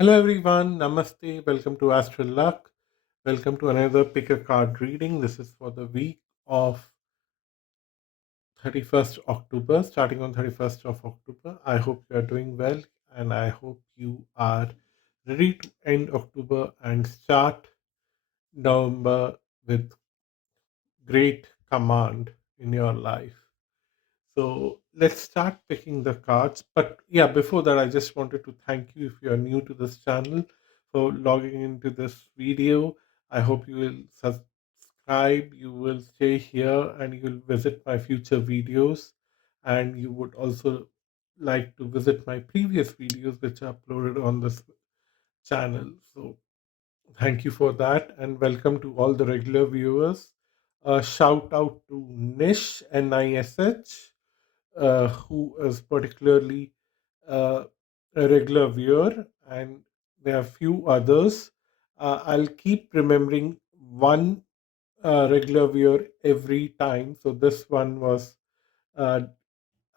Hello everyone, Namaste, welcome to Astral Luck. Welcome to another pick a card reading. This is for the week of 31st October, starting on 31st of October. I hope you are doing well and I hope you are ready to end October and start November with great command in your life. So let's start picking the cards. But yeah, before that, I just wanted to thank you if you are new to this channel for logging into this video. I hope you will subscribe, you will stay here, and you will visit my future videos. And you would also like to visit my previous videos, which are uploaded on this channel. So thank you for that, and welcome to all the regular viewers. Shout out to Nish, Nish, who is particularly uh, a regular viewer, and there are few others. I'll keep remembering one regular viewer every time. So this one was uh,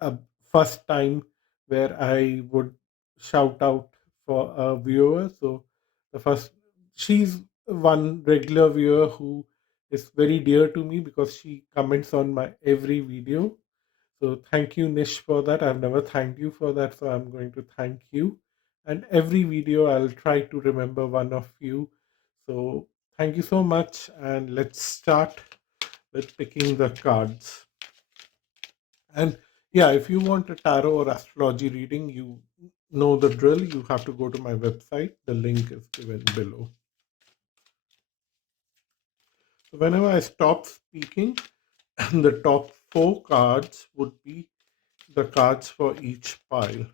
a first time where I would shout out for a viewer. So the first, she's one regular viewer who is very dear to me because she comments on my every video. So thank you, Nish, for that. I've never thanked you for that, so I'm going to thank you. And every video, I'll try to remember one of you. So thank you so much, and let's start with picking the cards. And yeah, if you want a tarot or astrology reading, you know the drill. You have to go to my website. The link is given below. So whenever I stop speaking, the top four cards would be the cards for each pile.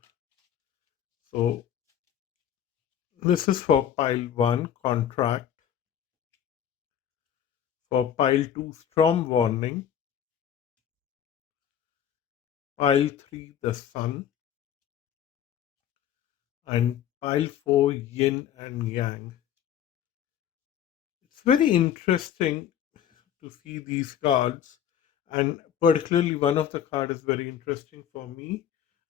So this is for pile 1, contract. For pile 2, storm warning. Pile 3, the sun. And pile 4, yin and yang. It's very interesting to see these cards, and particularly one of the card is very interesting for me.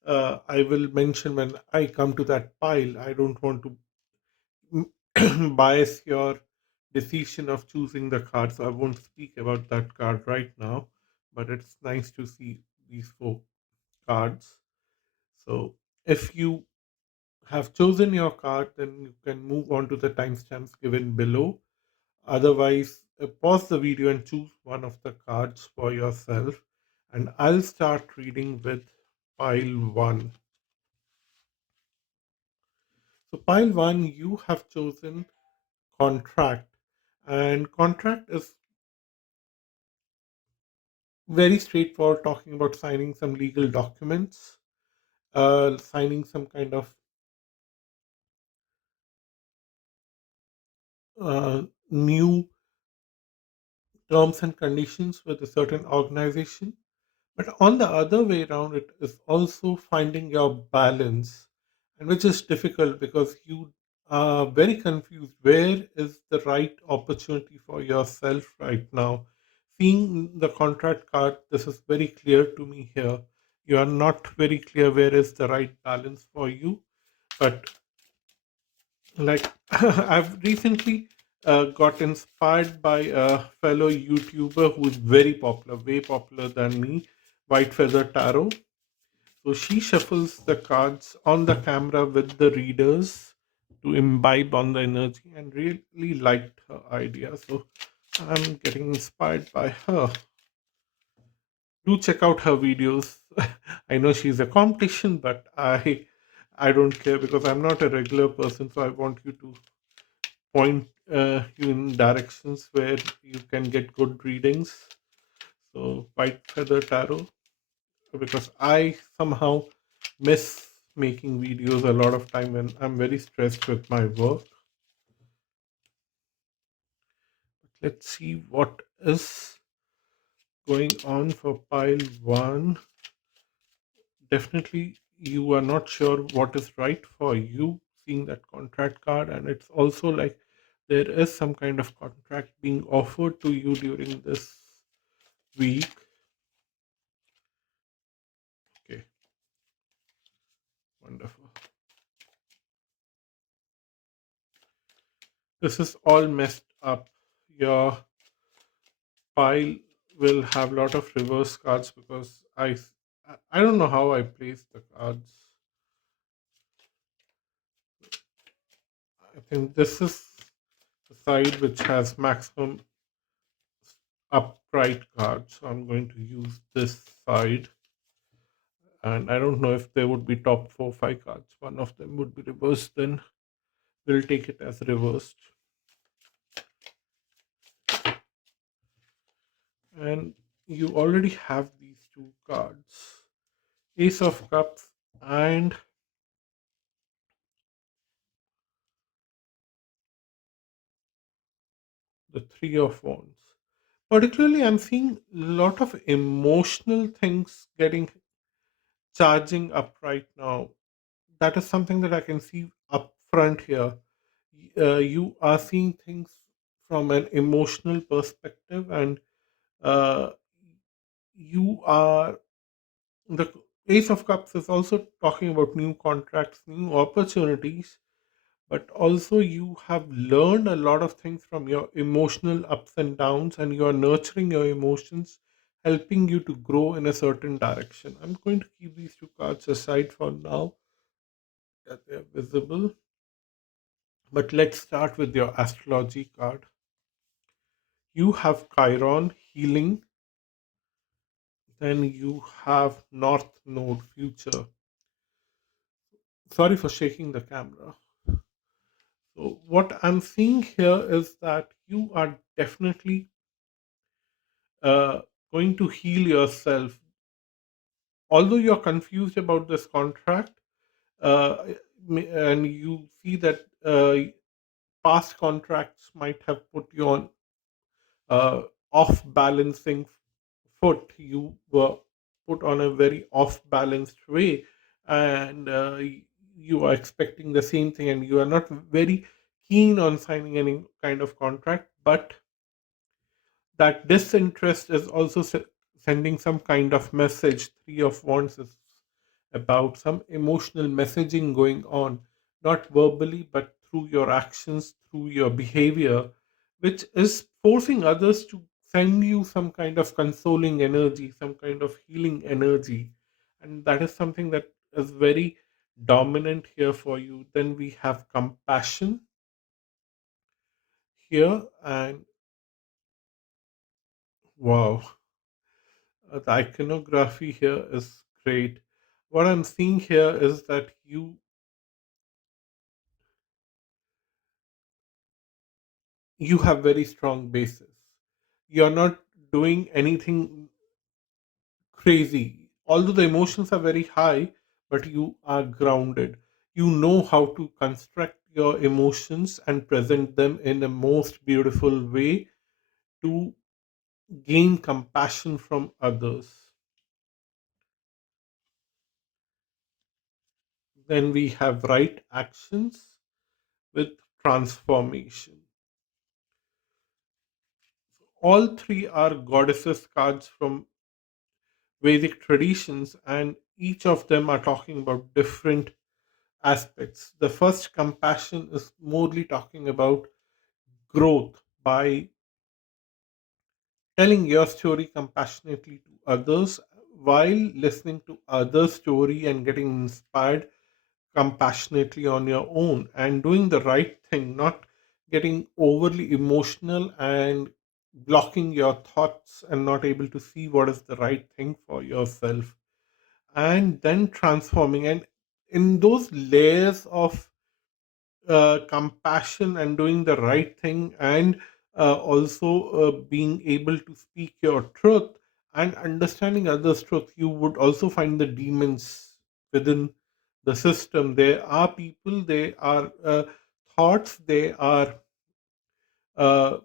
I will mention when I come to that pile. I don't want to bias your decision of choosing the card, so I won't speak about that card right now. But it's nice to see these four cards. So if you have chosen your card, then you can move on to the timestamps given below. Otherwise, pause the video and choose one of the cards for yourself. And I'll start reading with pile 1. So, pile 1, you have chosen contract. And contract is very straightforward, talking about signing some legal documents, signing some kind of new terms and conditions with a certain organization. But on the other way around, it is also finding your balance, and which is difficult because you are very confused. Where is the right opportunity for yourself right now? Seeing the contract card, this is very clear to me here. You are not very clear where is the right balance for you. But like I've recently got inspired by a fellow YouTuber who's very popular, way popular than me, White Feather Tarot. So she shuffles the cards on the camera with the readers to imbibe on the energy, and really liked her idea. So I'm getting inspired by her. Do check out her videos. I know she's a competition, but I don't care because I'm not a regular person. So I want you to point you in directions where you can get good readings. So White Feather Tarot, because I somehow miss making videos a lot of time when I'm very stressed with my work. Let's see what is going on for pile 1. Definitely you are not sure what is right for you, seeing that contract card, and it's also like there is some kind of contract being offered to you during this week. Okay, wonderful. This is all messed up. Your pile will have a lot of reverse cards because I don't know how I placed the cards. I think this is the side which has maximum upright cards. So I'm going to use this side. And I don't know if there would be top four, five cards. One of them would be reversed, then we'll take it as reversed. And you already have these two cards, Ace of Cups and the Three of Wands. Particularly, I'm seeing a lot of emotional things getting charging up right now. That is something that I can see up front here. You are seeing things from an emotional perspective, and uh, you are the Ace of Cups is also talking about new contracts, new opportunities, but also you have learned a lot of things from your emotional ups and downs, and you are nurturing your emotions, helping you to grow in a certain direction. I'm going to keep these two cards aside for now that they're visible, but let's start with your astrology card. You have Chiron, healing, then you have North Node, future. Sorry for shaking the camera. So, what I'm seeing here is that you are definitely uh, going to heal yourself. Although you're confused about this contract, and you see that past contracts might have put you on uh, off balancing foot, you were put on a very off balanced way, and you are expecting the same thing, and you are not very keen on signing any kind of contract, but that disinterest is also sending some kind of message. Three of Wands is about some emotional messaging going on, not verbally, but through your actions, through your behavior, which is forcing others to send you some kind of consoling energy, some kind of healing energy. And that is something that is very dominant here for you. Then we have compassion here, and wow, the iconography here is great. What I'm seeing here is that you have very strong basis. You're not doing anything crazy. Although the emotions are very high, but you are grounded. You know how to construct your emotions and present them in a most beautiful way to gain compassion from others. Then we have right actions with transformation. All three are goddesses cards from Vedic traditions, and each of them are talking about different aspects. The first, compassion, is morely talking about growth by telling your story compassionately to others while listening to others' story and getting inspired compassionately on your own and doing the right thing, not getting overly emotional and blocking your thoughts and not able to see what is the right thing for yourself, and then transforming. And in those layers of compassion and doing the right thing, and also being able to speak your truth and understanding others' truth, you would also find the demons within the system. There are people, they are thoughts, they are uh,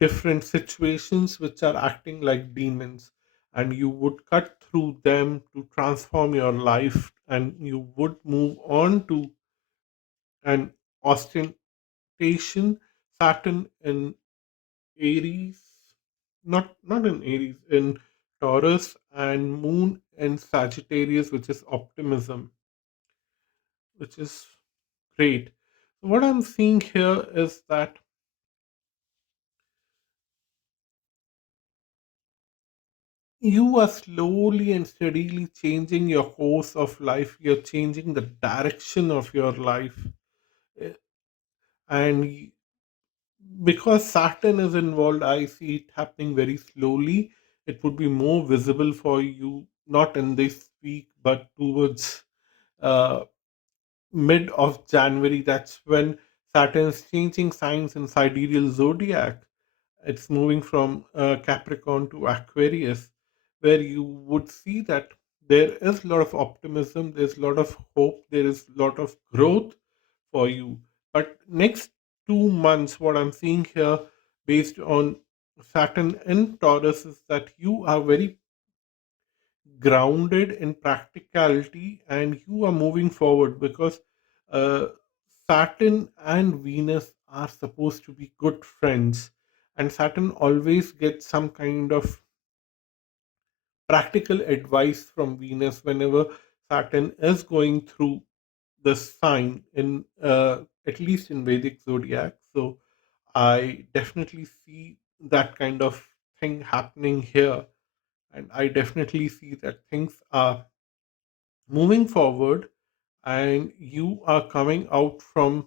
different situations which are acting like demons, and you would cut through them to transform your life, and you would move on to an ostentation. Saturn in Aries, not in Aries, in Taurus, and Moon in Sagittarius, which is optimism, which is great. What I'm seeing here is that you are slowly and steadily changing your course of life. You're changing the direction of your life. Eh, And because Saturn is involved, I see it happening very slowly. It would be more visible for you, not in this week, but towards uh, mid of January. That's when Saturn is changing signs in sidereal zodiac. It's moving from Capricorn to Aquarius, where you would see that there is a lot of optimism, there's a lot of hope, there is a lot of growth for you. But next 2 months, what I'm seeing here, based on Saturn in Taurus, is that you are very grounded in practicality and you are moving forward because uh, Saturn and Venus are supposed to be good friends, and Saturn always gets some kind of practical advice from Venus whenever Saturn is going through the sign in at least in Vedic zodiac. So I definitely see that kind of thing happening here, and I definitely see that things are moving forward and you are coming out from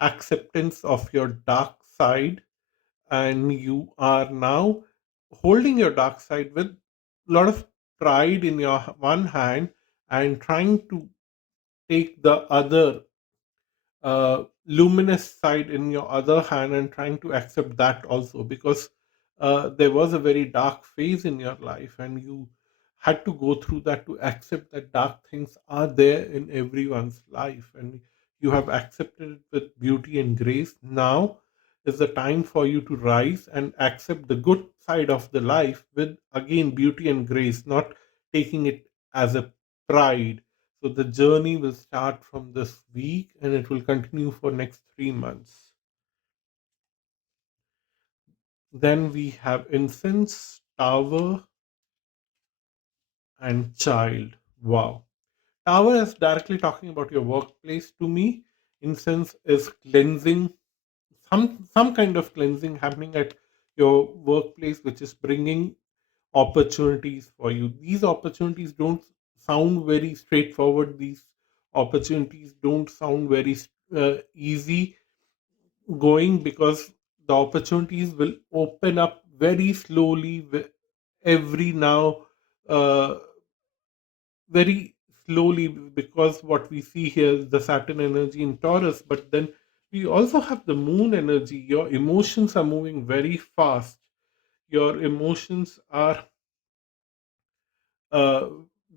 acceptance of your dark side, and you are now holding your dark side with a lot of pride in your one hand and trying to take the other luminous side in your other hand and trying to accept that also, because there was a very dark phase in your life and you had to go through that to accept that dark things are there in everyone's life, and you have accepted it with beauty and grace. Now is the time for you to rise and accept the good side of the life with again beauty and grace, not taking it as a pride. So the journey will start from this week and it will continue for next 3 months. Then we have incense, tower, and child. Wow. Tower is directly talking about your workplace to me. Incense is cleansing, some kind of cleansing happening at your workplace, which is bringing opportunities for you. These opportunities don't sound very straightforward. These opportunities don't sound very easy going, because the opportunities will open up very slowly every now, uh, very slowly, because what we see here is the Saturn energy in Taurus, but then we also have the moon energy. Your emotions are moving very fast. Your emotions are uh,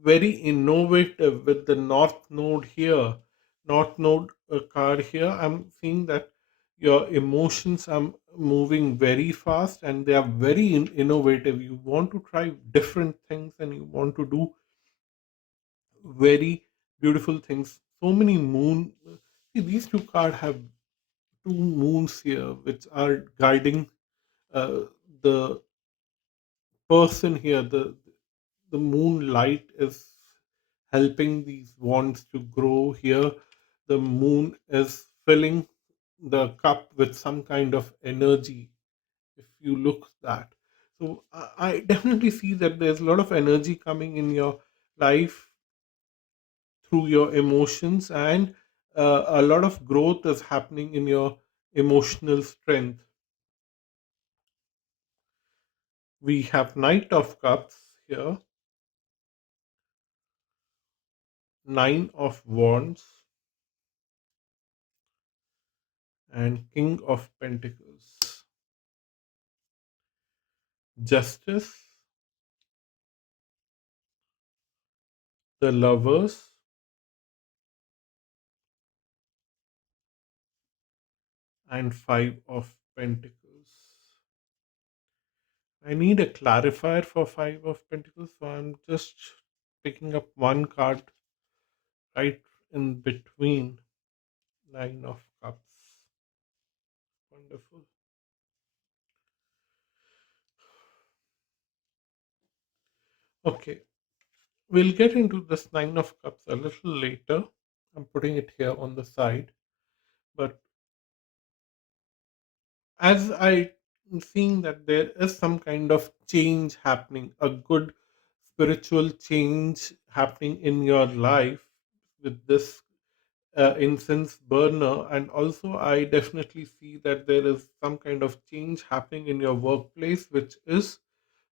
very innovative with the North Node here, North Node card here. I'm seeing that your emotions are moving very fast and they are very innovative. You want to try different things and you want to do very beautiful things. So many moon. See, these two cards have two moons here, which are guiding uh, the person here. The moonlight is helping these wands to grow here. The moon is filling the cup with some kind of energy, if you look that. So I definitely see that there's a lot of energy coming in your life through your emotions, and a lot of growth is happening in your emotional strength. We have Knight of Cups here, Nine of Wands, and King of Pentacles. Justice, the Lovers, and Five of Pentacles. I need a clarifier for Five of Pentacles, so I'm just picking up one card right in between Nine of Cups. Wonderful. Okay, we'll get into this Nine of Cups a little later. I'm putting it here on the side. But as I am seeing that there is some kind of change happening, a good spiritual change happening in your life with this incense burner. And also, I definitely see that there is some kind of change happening in your workplace, which is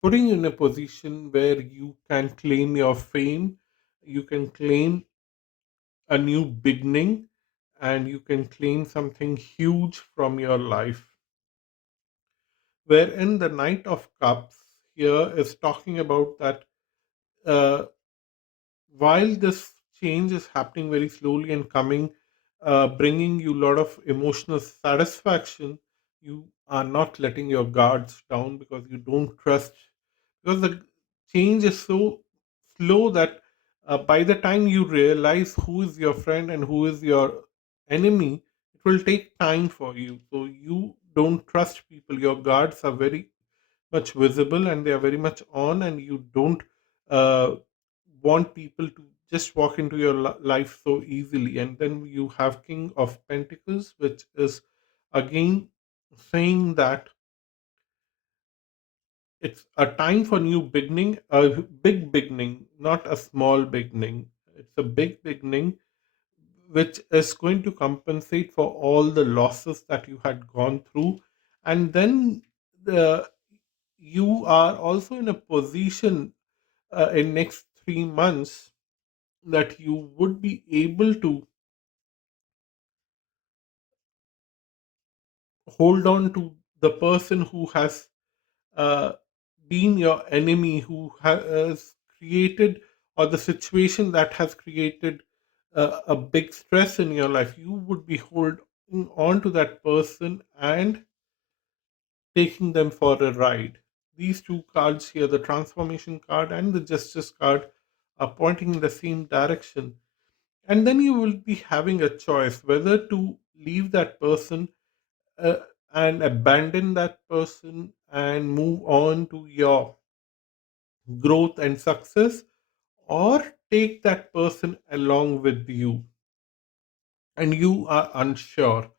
putting you in a position where you can claim your fame, you can claim a new beginning, and you can claim something huge from your life. Wherein the Knight of Cups here is talking about that uh, while this change is happening very slowly and coming, bringing you a lot of emotional satisfaction, you are not letting your guards down because you don't trust. Because the change is so slow that by the time you realize who is your friend and who is your enemy, it will take time for you. So you don't trust people. Your guards are very much visible and they are very much on, and you don't uh, want people to just walk into your life so easily. And then you have King of Pentacles, which is again saying that it's a time for new beginning, a big beginning, not a small beginning. It's a big beginning which is going to compensate for all the losses that you had gone through. And then the you are also in a position in next 3 months that you would be able to hold on to the person who has uh, been your enemy, who has created, or the situation that has created a big stress in your life. You would be holding on to that person and taking them for a ride. These two cards here, the transformation card and the justice card, are pointing in the same direction. And then you will be having a choice whether to leave that person uh, and abandon that person and move on to your growth and success, or take that person along with you and you are unsure.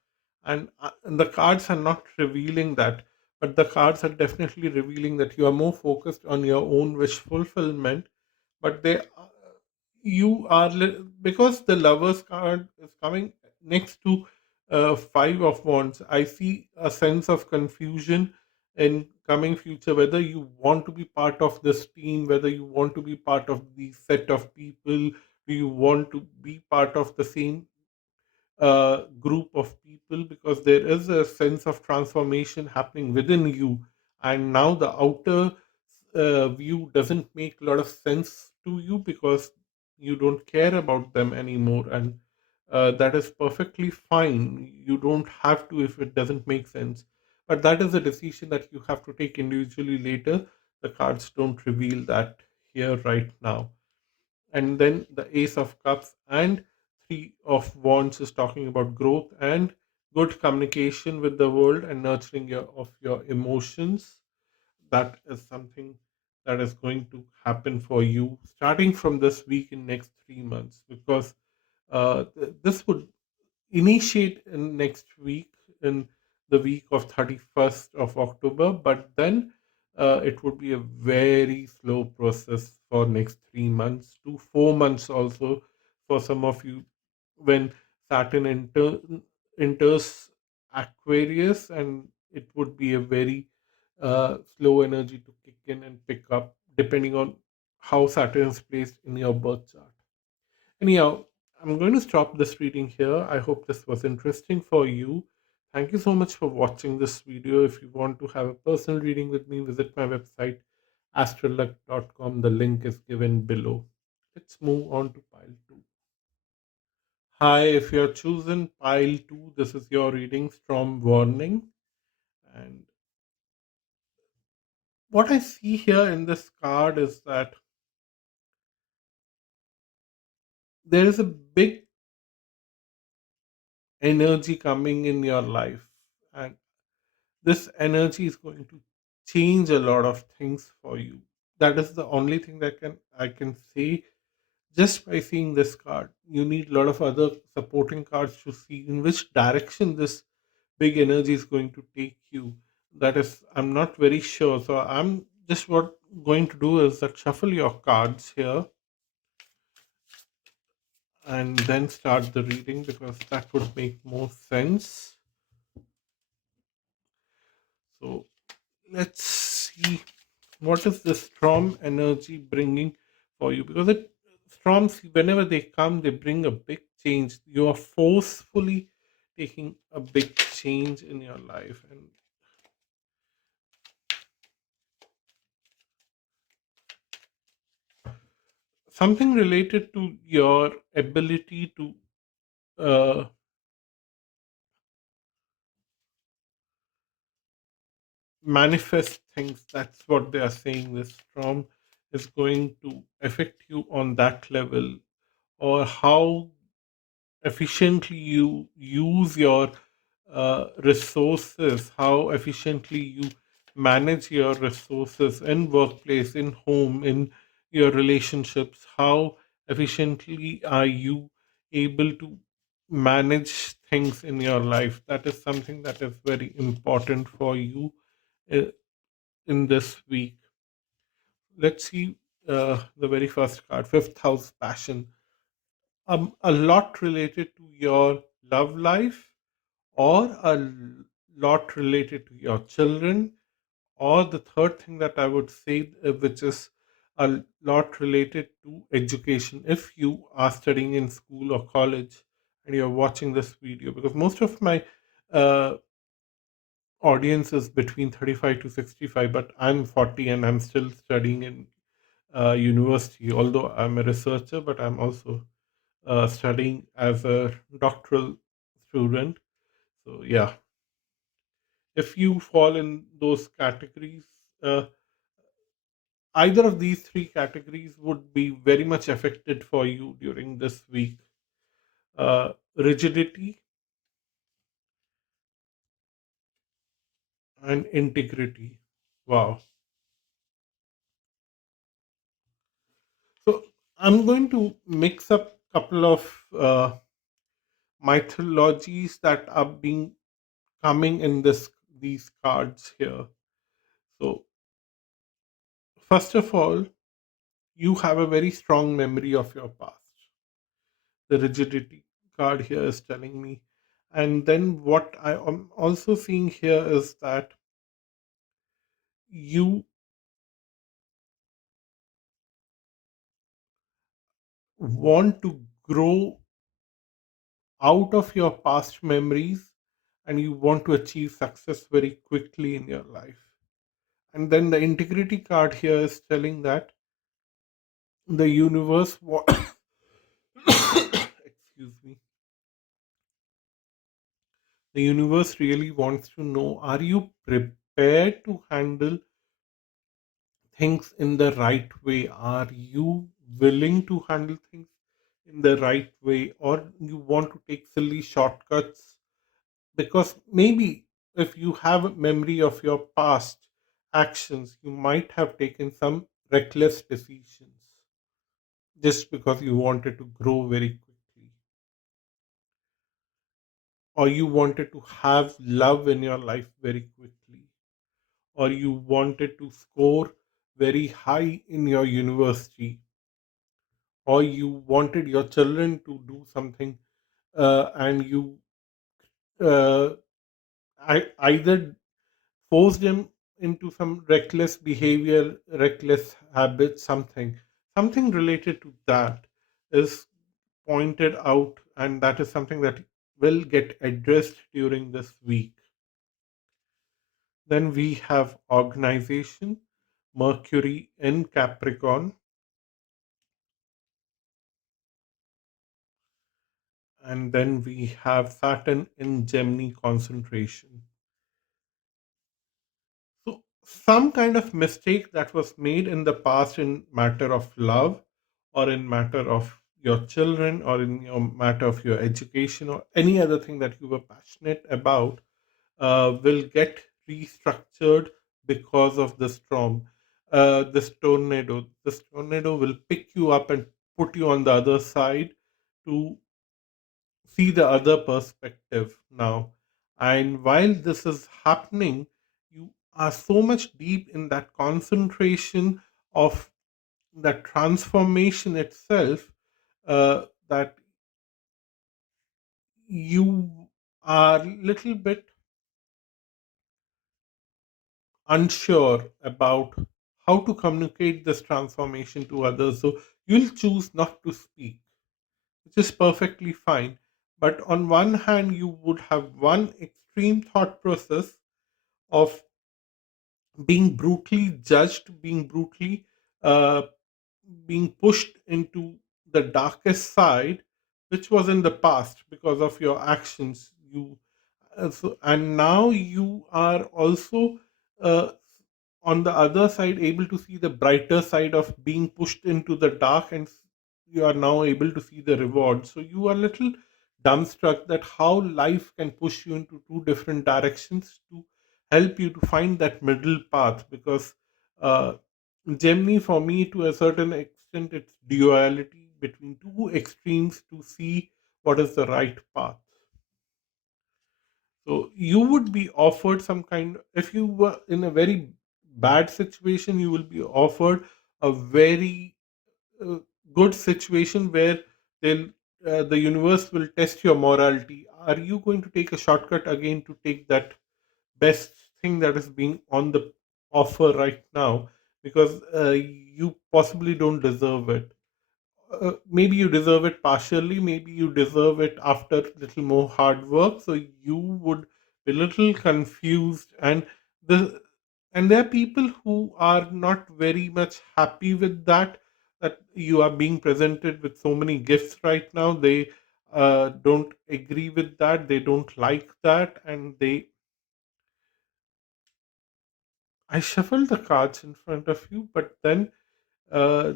And the cards are not revealing that, but the cards are definitely revealing that you are more focused on your own wish fulfillment. But you are because the Lovers card is coming next to Five of Wands. I see a sense of confusion in coming future, whether you want to be part of this team, whether you want to be part of the set of people, do you want to be part of the same group of people, because there is a sense of transformation happening within you. And now the outer view doesn't make a lot of sense to you because you don't care about them anymore. And that is perfectly fine. You don't have to if it doesn't make sense. But that is a decision that you have to take individually later. The cards don't reveal that here right now. And then the Ace of Cups and Three of Wands is talking about growth and good communication with the world and nurturing of your emotions. That is something that is going to happen for you starting from this week in next 3 months, because this would initiate in next week, in the week of 31st of October, but then it would be a very slow process for next 3 months to 4 months also for some of you, when Saturn enters Aquarius, and it would be a very slow energy to kick in and pick up depending on how Saturn is placed in your birth chart. Anyhow, I'm going to stop this reading here. I hope this was interesting for you. Thank you so much for watching this video. If you want to have a personal reading with me, visit my website astralluck.com. The link is given below. Let's move on to pile 2. Hi, if you're chosen pile 2, this is your reading Storm Warning. And what I see here in this card is that there is a big energy coming in your life, and this energy is going to change a lot of things for you. That is the only thing that can I can say. just by seeing this card. You need a lot of other supporting cards to see in which direction this big energy is going to take you. That is, I'm not very sure. So I'm just what going to do is that shuffle your cards here and then start the reading because that would make more sense. So let's see what is the storm energy bringing for you, because it storms, whenever they come, they bring a big change. You are forcefully taking a big change in your life, and something related to your ability to uh, manifest things. That's what they are saying. This storm is going to affect you on that level, or how efficiently you use your resources, how efficiently you manage your resources in workplace, in home, in your relationships, how efficiently are you able to manage things in your life. That is something that is very important for you uh, in this week. Let's see the very first card, fifth house passion. A lot related to your love life, or lot related to your children, or the third thing that I would say, which is a lot related to education. If you are studying in school or college and you're watching this video, because most of my uh, audience is between 35 to 65, but I'm 40 and I'm still studying in university, although I'm a researcher, but I'm also studying as a doctoral student. So, yeah, if you fall in those categories, uh, either of these three categories would be very much affected for you during this week. Rigidity and integrity. Wow. So, I'm going to mix up a couple of mythologies that are being coming in these cards here. So, first of all, you have a very strong memory of your past. The rigidity card here is telling me. And then what I am also seeing here is that you want to grow out of your past memories, and you want to achieve success very quickly in your life. And then the integrity card here is telling that the universe excuse me, the universe really wants to know, are you prepared to handle things in the right way? Are you willing to handle things in the right way, or you want to take silly shortcuts? Because maybe if you have a memory of your past actions, you might have taken some reckless decisions just because you wanted to grow very quickly, or you wanted to have love in your life very quickly, or you wanted to score very high in your university, or you wanted your children to do something, and you uh, either force them into some reckless behavior, reckless habit, something related to that is pointed out, and that is something that will get addressed during this week. Then we have organization, Mercury in Capricorn, and then we have Saturn in Gemini, concentration. So, some kind of mistake that was made in the past in matter of love, or in matter of your children, or in your matter of your education, or any other thing that you were passionate about, will get restructured because of the storm. This tornado will pick you up and put you on the other side to see the other perspective now. And while this is happening, you are so much deep in that concentration of that transformation itself, that you are little bit unsure about how to communicate this transformation to others. So you'll choose not to speak, which is perfectly fine. But on one hand, you would have one extreme thought process of being brutally judged, being brutally uh, being pushed into the darkest side, which was in the past because of your actions. And now you are also, uh, on the other side, able to see the brighter side of being pushed into the dark, and you are now able to see the reward. So you are a little dumbstruck that how life can push you into two different directions to help you to find that middle path. Because uh, Gemini, for me, to a certain extent, it's duality between two extremes to see what is the right path. So you would be offered some kind, if you were in a very bad situation, you will be offered a very uh, good situation where they'll the universe will test your morality. Are you going to take a shortcut again to take that best thing that is being on the offer right now, because you possibly don't deserve it? Maybe you deserve it partially, maybe you deserve it after little more hard work. So you would be little confused, the and there are people who are not very much happy with that you are being presented with so many gifts right now. They don't agree with that, they don't like that, and they I shuffled the cards in front of you, but then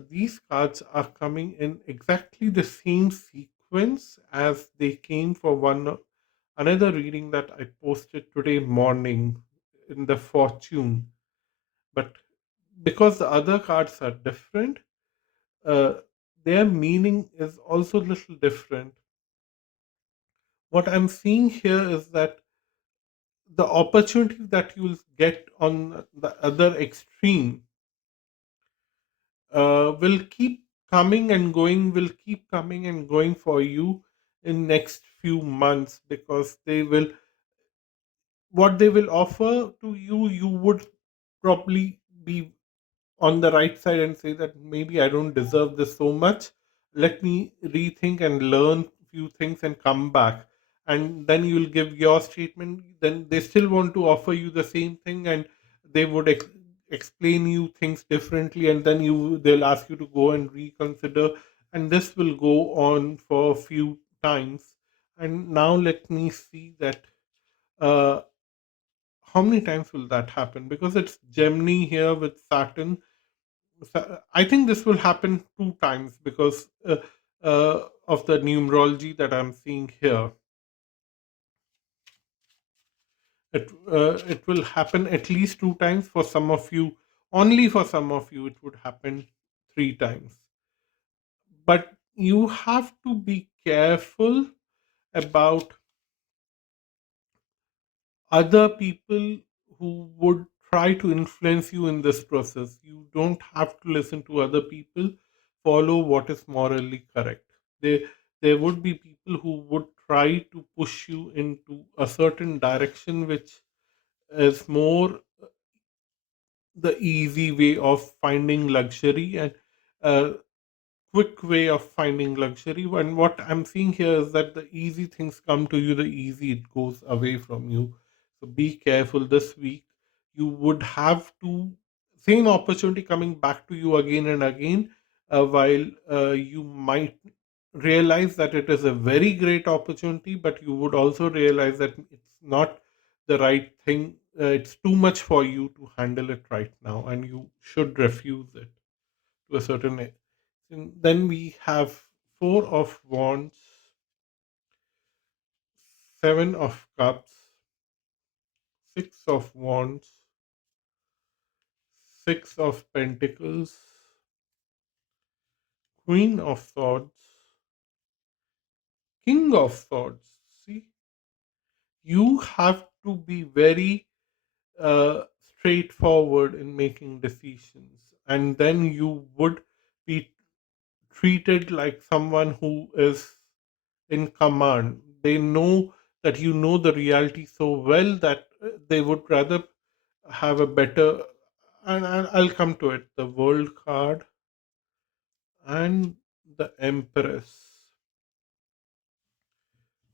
these cards are coming in exactly the same sequence as they came for one another reading that I posted today morning in the fortune. But because the other cards are different, uh, their meaning is also a little different. What I'm seeing here is that the opportunity that you'll get on the other extreme will keep coming and going, will keep coming and going for you in next few months, because they will what they will offer to you, you would probably be on the right side and say that maybe I don't deserve this so much. Let me rethink and learn few things and come back. And then you'll give your statement. Then they still want to offer you the same thing, and they would explain you things differently. And then they'll ask you to go and reconsider. And this will go on for a few times. And now let me see that. Uh, how many times will that happen? Because it's Gemini here with Saturn. I think this will happen two times because of the numerology that I'm seeing here. It will happen at least two times for some of you. Only for some of you, it would happen three times. But you have to be careful about other people who would try to influence you in this process. You don't have to listen to other people. Follow what is morally correct. There, there would be people who would try to push you into a certain direction, which is more the easy way of finding luxury and quick way of finding luxury. And what I'm seeing here is that the easy things come to you, the easy it goes away from you. So be careful this week. You would have to same opportunity coming back to you again and again, while you might realize that it is a very great opportunity, but you would also realize that it's not the right thing. It's too much for you to handle it right now, and you should refuse it to a certain. And then we have Four of Wands, Seven of Cups, Six of Wands, Six of Pentacles, Queen of Swords, King of Swords. See, you have to be very straightforward in making decisions, and then you would be treated like someone who is in command. They know that you know the reality so well that they would rather have a better. And I'll come to it. The World card and the Empress.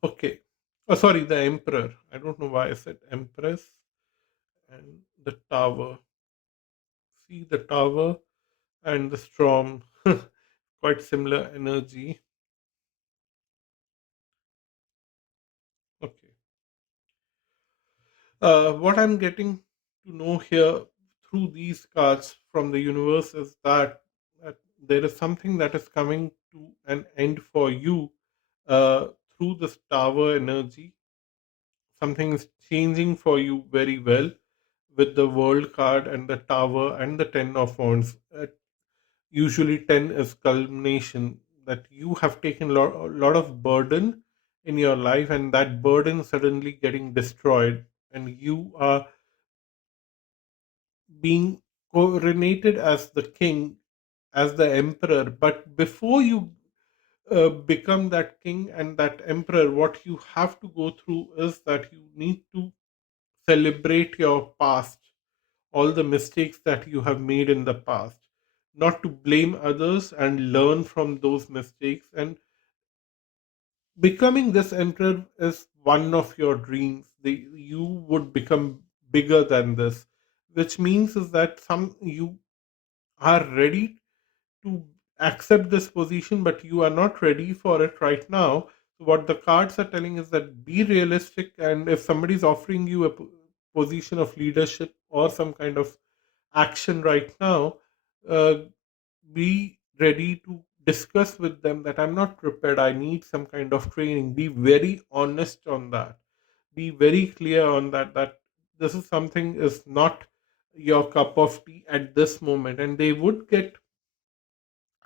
Okay. Oh, sorry, the Emperor. I don't know why I said Empress and the Tower. See the Tower and the Storm. Quite similar energy. Okay. What I'm getting to know here through these cards from the universe is that there is something that is coming to an end for you uh, through this tower energy. Something is changing for you very well with the world card and the tower and the 10 of wands. Usually 10 is culmination, that you have taken a lot of burden in your life, and that burden suddenly getting destroyed, and you are being coronated as the king, as the emperor. But before you become that king and that emperor, what you have to go through is that you need to celebrate your past, all the mistakes that you have made in the past, not to blame others and learn from those mistakes. And becoming this emperor is one of your dreams. You would become bigger than this, which means is that some you are ready to accept this position, but you are not ready for it right now. So what the cards are telling is that be realistic, and if somebody is offering you a position of leadership or some kind of action right now, uh, be ready to discuss with them that I'm not prepared. I need some kind of training. Be very honest on that. Be very clear on that. That this is something is not your cup of tea at this moment, and they would get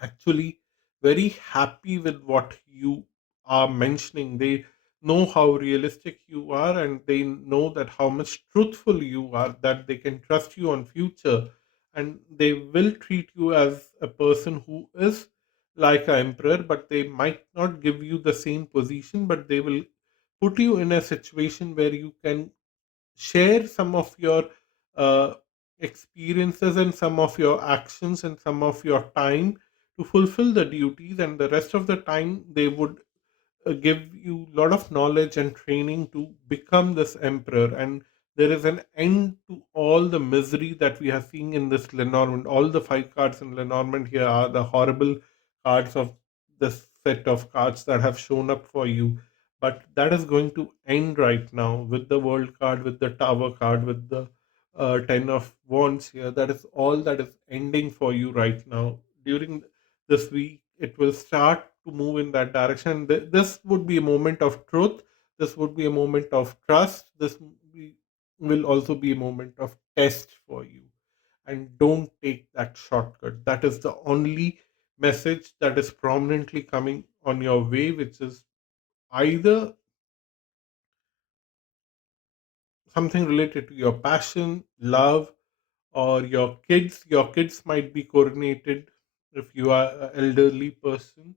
actually very happy with what you are mentioning. They know how realistic you are, and they know that how much truthful you are, that they can trust you on future, and they will treat you as a person who is like an emperor, but they might not give you the same position, but they will put you in a situation where you can share some of your uh, experiences and some of your actions and some of your time to fulfill the duties, and the rest of the time they would give you a lot of knowledge and training to become this emperor. And there is an end to all the misery that we are seeing in this Lenormand. All the five cards in Lenormand here are the horrible cards of this set of cards that have shown up for you, but that is going to end right now with the world card, with the tower card, with the 10 of wands here. That is all that is ending for you right now. During this week it will start to move in that direction. This would be a moment of truth, this would be a moment of trust, will also be a moment of test for you. And don't take that shortcut. That is the only message that is prominently coming on your way, which is either something related to your passion, love, or your kids. Your kids might be coordinated if you are an elderly person,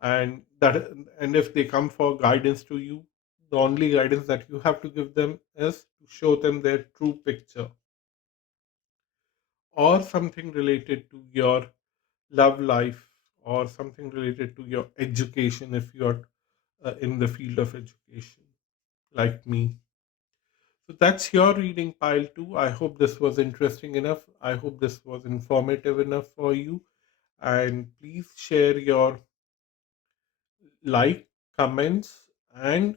and if they come for guidance to you, the only guidance that you have to give them is to show them their true picture, or something related to your love life, or something related to your education if you are in the field of education like me. So that's your reading pile 2. I hope this was interesting enough. I hope this was informative enough for you. And please share your like, comments, and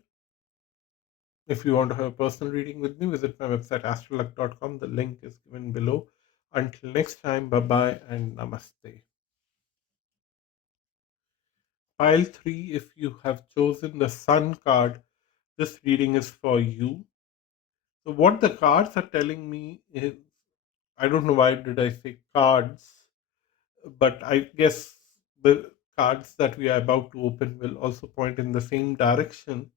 if you want to have a personal reading with me, visit my website astralluck.com. The link is given below. Until next time, bye bye and namaste. Pile 3, if you have chosen the Sun card, this reading is for you. So, what the cards are telling me is, I don't know why did I say cards, but I guess cards that we are about to open will also point in the same direction.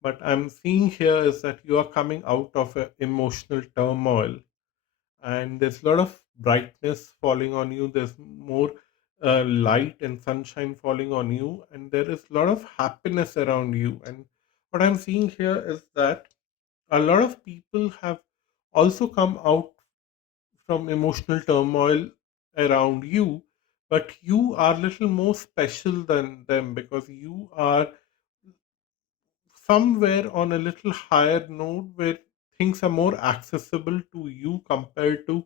But I'm seeing here is that you are coming out of a emotional turmoil, and there's a lot of brightness falling on you. There's more light and sunshine falling on you, and there is a lot of happiness around you. And what I'm seeing here is that a lot of people have also come out from emotional turmoil around you, but you are a little more special than them because you are somewhere on a little higher node where things are more accessible to you compared to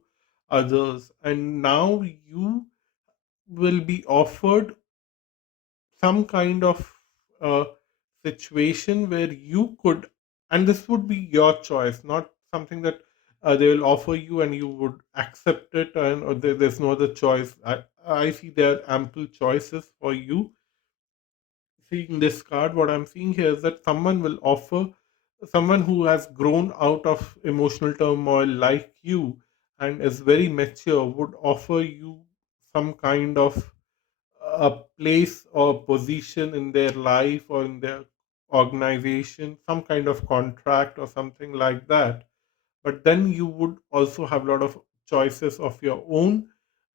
others. And now you will be offered some kind of uh, situation where you could, and this would be your choice, not something that they will offer you and you would accept it, and or there's no other choice. I see there are ample choices for you. Seeing this card, what I'm seeing here is that someone will offer, someone who has grown out of emotional turmoil like you and is very mature would offer you some kind of a place or position in their life or in their organization, some kind of contract or something like that. But then you would also have a lot of choices of your own,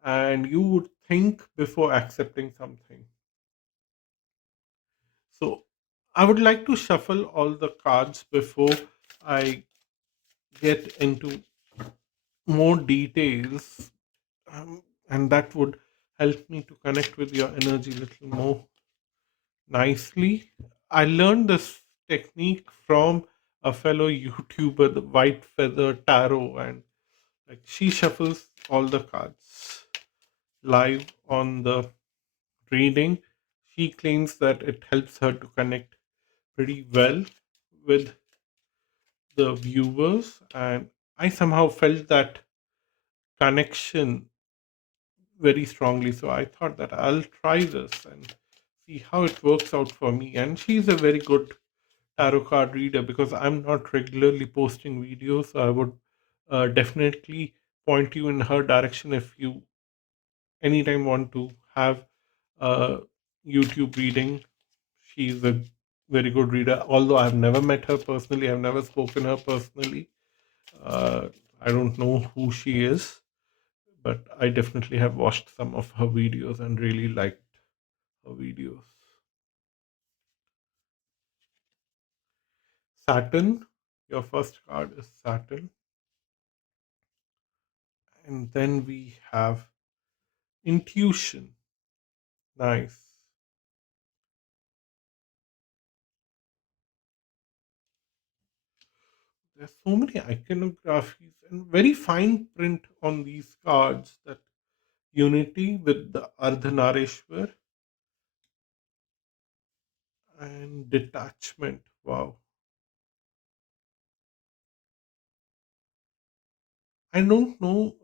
and you would think before accepting something. So I would like to shuffle all the cards before I get into more details, and that would help me to connect with your energy a little more nicely. I learned this technique from a fellow YouTuber, the White Feather Tarot, and like she shuffles all the cards live on the reading. She claims that it helps her to connect pretty well with the viewers, and I somehow felt that connection very strongly. So I thought that I'll try this and see how it works out for me. And she's a very good tarot card reader because I'm not regularly posting videos. So I would definitely point you in her direction if you anytime want to have a YouTube reading. She's a very good reader. Although I've never met her personally, I've never spoken her personally. Uh, I don't know who she is, but I definitely have watched some of her videos and really liked her videos. Saturn, your first card is Saturn. And then we have Intuition. Nice. There's so many iconographies and very fine print on these cards that unity with the Ardhanarishwar and detachment. Wow. I don't know.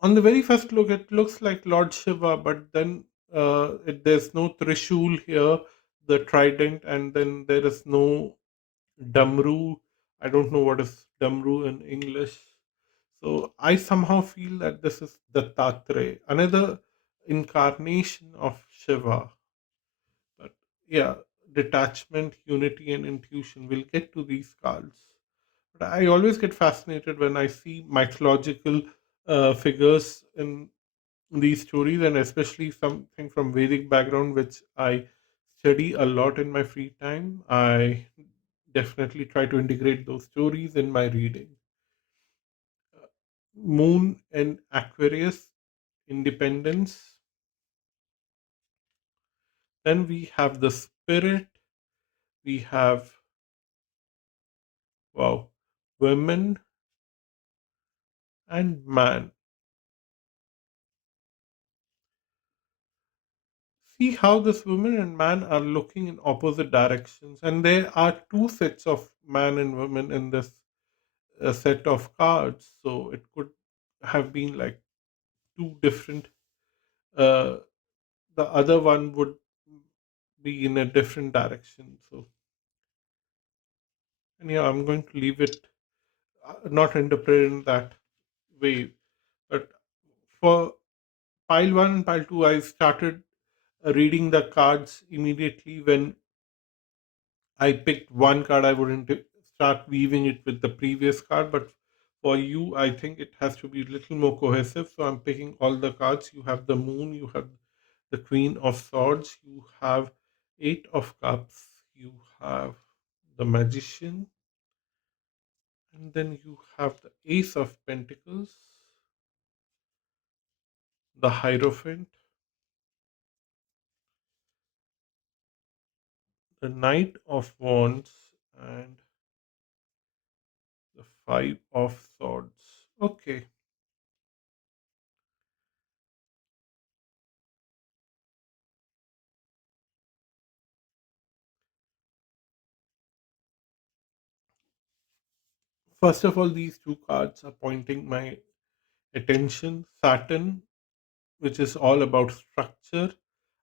On the very first look, it looks like Lord Shiva, but then there's no Trishul here, the trident, and then there is no Damru. I don't know what is Damru in English. So I somehow feel that this is Dattatreya, another incarnation of Shiva. But yeah, detachment, unity, and intuition. We'll get to these cards. But I always get fascinated when I see mythological figures in these stories, and especially something from Vedic background, which I study a lot in my free time. I definitely try to integrate those stories in my reading. Moon and Aquarius, independence. Then we have the spirit. We have, wow, women and man. See how this woman and man are looking in opposite directions, and there are two sets of man and woman in this set of cards. So it could have been like two different. Uh, the other one would be in a different direction. So, and yeah, I'm going to leave it not interpreted in that way. But for pile one and pile two, I started reading the cards immediately when I picked one card. I wouldn't start weaving it with the previous card, but for you, I think it has to be a little more cohesive. So I'm picking all the cards. You have the Moon, you have the Queen of Swords, you have Eight of Cups, you have the Magician, and then you have the Ace of Pentacles, the Hierophant, the Knight of Wands, and the Five of Swords. Okay. First of all, these two cards are pointing my attention. Saturn, which is all about structure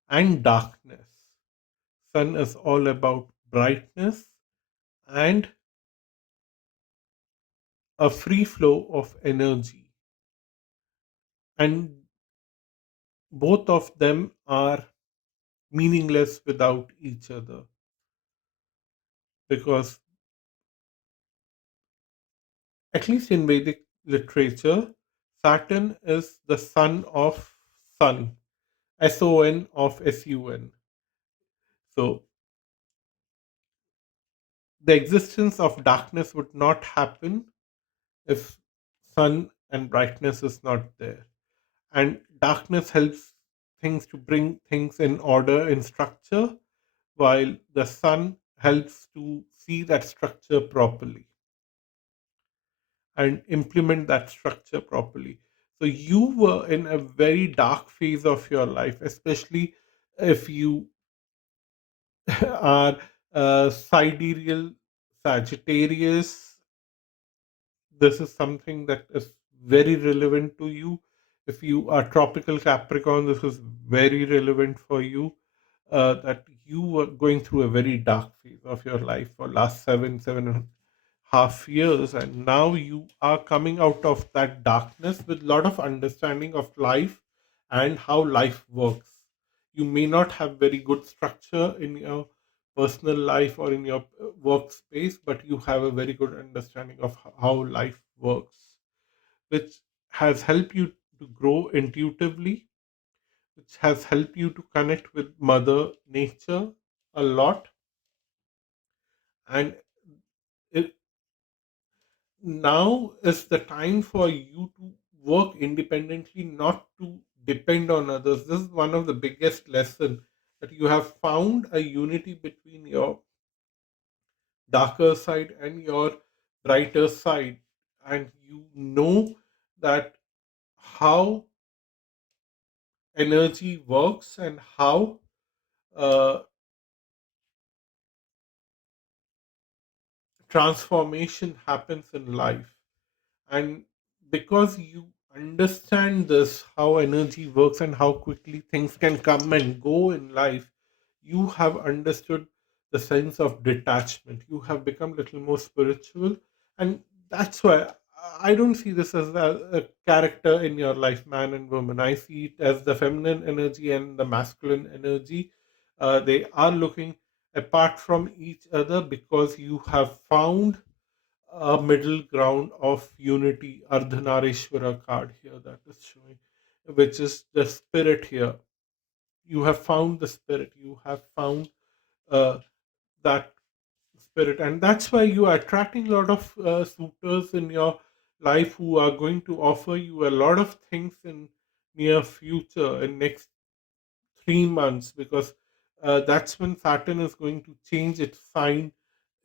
and darkness. Sun is all about brightness and a free flow of energy. And both of them are meaningless without each other because, at least in Vedic literature, Saturn is the son of Sun, Son of Sun. So the existence of darkness would not happen if sun and brightness is not there. And darkness helps things to bring things in order, in structure, while the sun helps to see that structure properly and implement that structure properly. So you were in a very dark phase of your life, especially if you are sidereal Sagittarius. This is something that is very relevant to you. If you are tropical Capricorn, this is very relevant for you. That you were going through a very dark phase of your life for last 7.5 years, and now you are coming out of that darkness with a lot of understanding of life and how life works. You may not have very good structure in your personal life or in your workspace, but you have a very good understanding of how life works, which has helped you to grow intuitively, which has helped you to connect with Mother Nature a lot. And it, now is the time for you to work independently, not to depend on others. This is one of the biggest lessons, that you have found a unity between your darker side and your brighter side, and you know that how energy works and how uh, transformation happens in life. And because you understand this, how energy works and how quickly things can come and go in life, you have understood the sense of detachment. You have become a little more spiritual, and that's why I don't see this as a character in your life, man and woman. I see it as the feminine energy and the masculine energy. They are looking apart from each other because you have found a middle ground of unity. Ardhanarishwara card here that is showing, which is the spirit here. You have found the spirit. You have found uh, that spirit, and that's why you are attracting a lot of suitors in your life who are going to offer you a lot of things in near future, in next 3 months, because that's when Saturn is going to change its sign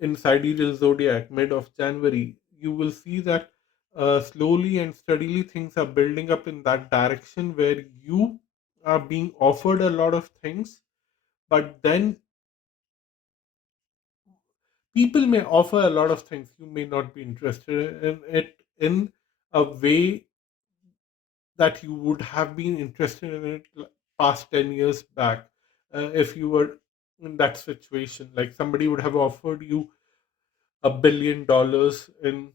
in sidereal zodiac mid of January. You will see that slowly and steadily things are building up in that direction where you are being offered a lot of things, but then people may offer a lot of things. You may not be interested in it in a way that you would have been interested in it past 10 years back. If you were in that situation, like somebody would have offered you $1 billion in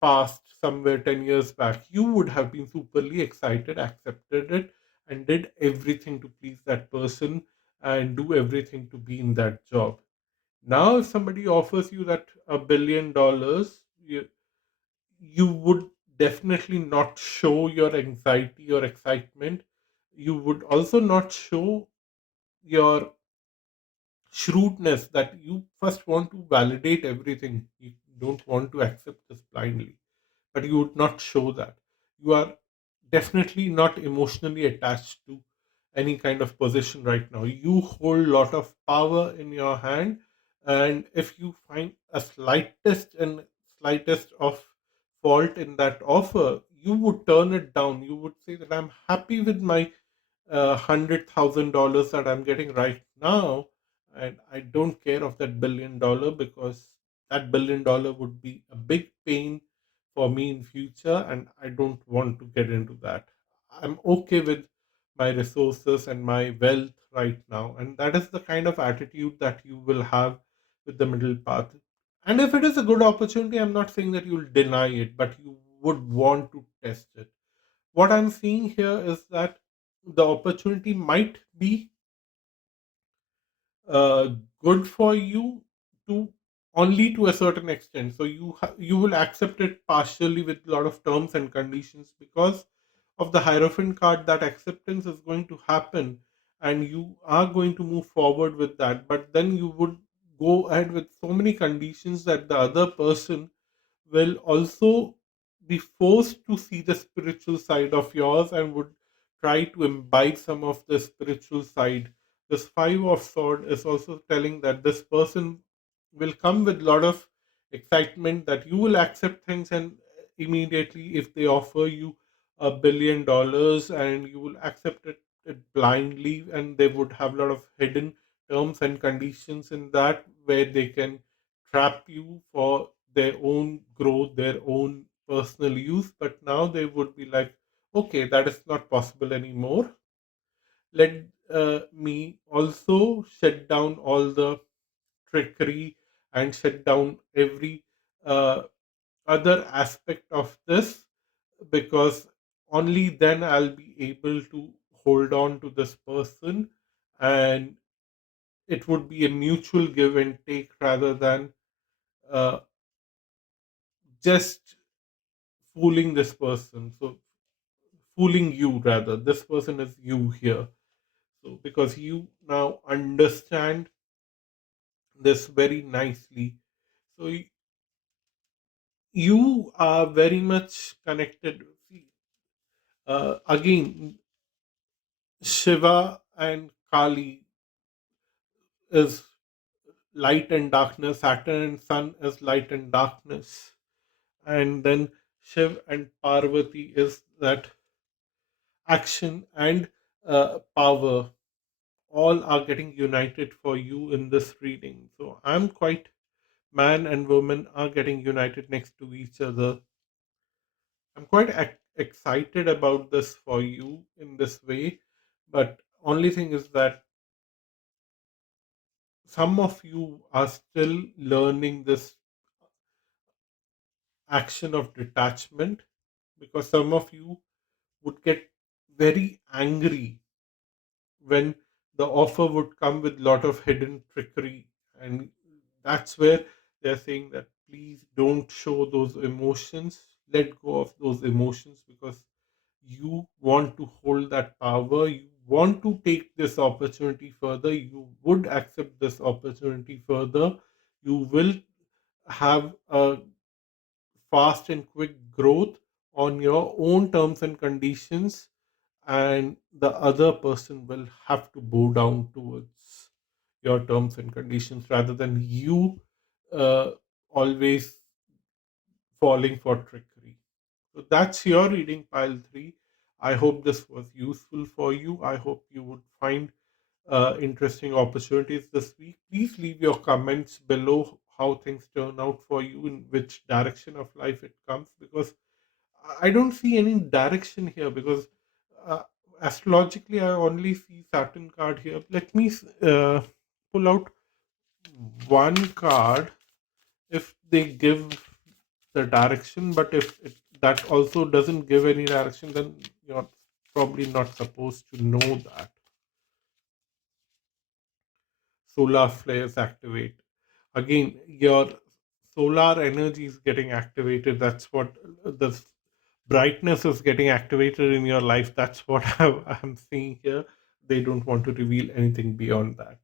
past, somewhere 10 years back, you would have been superly excited, accepted it, and did everything to please that person and do everything to be in that job. Now, if somebody offers you that $1 billion, you would definitely not show your anxiety or excitement. You would also not show your shrewdness, that you first want to validate everything. You don't want to accept this blindly, but you would not show that. You are definitely not emotionally attached to any kind of position right now. You hold a lot of power in your hand, and if you find a slightest of fault in that offer, you would turn it down. You would say that I'm happy with my $100,000 that I'm getting right now, and I don't care of that $1 billion, because that $1 billion would be a big pain for me in future, and I don't want to get into that. I'm okay with my resources and my wealth right now, and that is the kind of attitude that you will have with the middle path. And if it is a good opportunity, I'm not saying that you'll deny it, but you would want to test it. What I'm seeing here is that the opportunity might be uh, good for you, to only to a certain extent. So you will accept it partially with a lot of terms and conditions, because of the Hierophant card. That acceptance is going to happen, and you are going to move forward with that. But then you would go ahead with so many conditions that the other person will also be forced to see the spiritual side of yours, and would try to imbibe some of the spiritual side. This Five of Sword is also telling that this person will come with a lot of excitement, that you will accept things, and immediately if they offer you $1 billion, and you will accept it blindly, and they would have a lot of hidden terms and conditions in that, where they can trap you for their own growth, their own personal use. But now they would be like, okay, that is not possible anymore. Let me also shut down all the trickery, and shut down every uh, other aspect of this, because only then I'll be able to hold on to this person, and it would be a mutual give and take, rather than uh, just fooling this person. So, fooling you, rather. This person is you here. So, because you now understand this very nicely. So, you are very much connected. See, again, Shiva and Kali is light and darkness, Saturn and Sun is light and darkness, and then Shiv and Parvati is that action and power. All are getting united for you in this reading. So I'm quite, man and woman are getting united next to each other. I'm quite excited about this for you in this way. But only thing is that some of you are still learning this action of detachment, because some of you would get very angry when the offer would come with lot of hidden trickery, and that's where they're saying that please don't show those emotions, let go of those emotions, because you want to hold that power, you want to take this opportunity further, you would accept this opportunity further, you will have a fast and quick growth on your own terms and conditions, and the other person will have to bow down towards your terms and conditions, rather than you uh, always falling for trickery. So that's your reading, pile 3. I hope this was useful for you. I hope you would find interesting opportunities this week. Please leave your comments below how things turn out for you, in which direction of life it comes, because I don't see any direction here, because uh, astrologically I only see Saturn card here. Let me pull out one card. If they give the direction, but if that also doesn't give any direction, then you're probably not supposed to know that. Solar flares activate. Again, your solar energy is getting activated. That's what the brightness is getting activated in your life. That's what I'm seeing here. They don't want to reveal anything beyond that.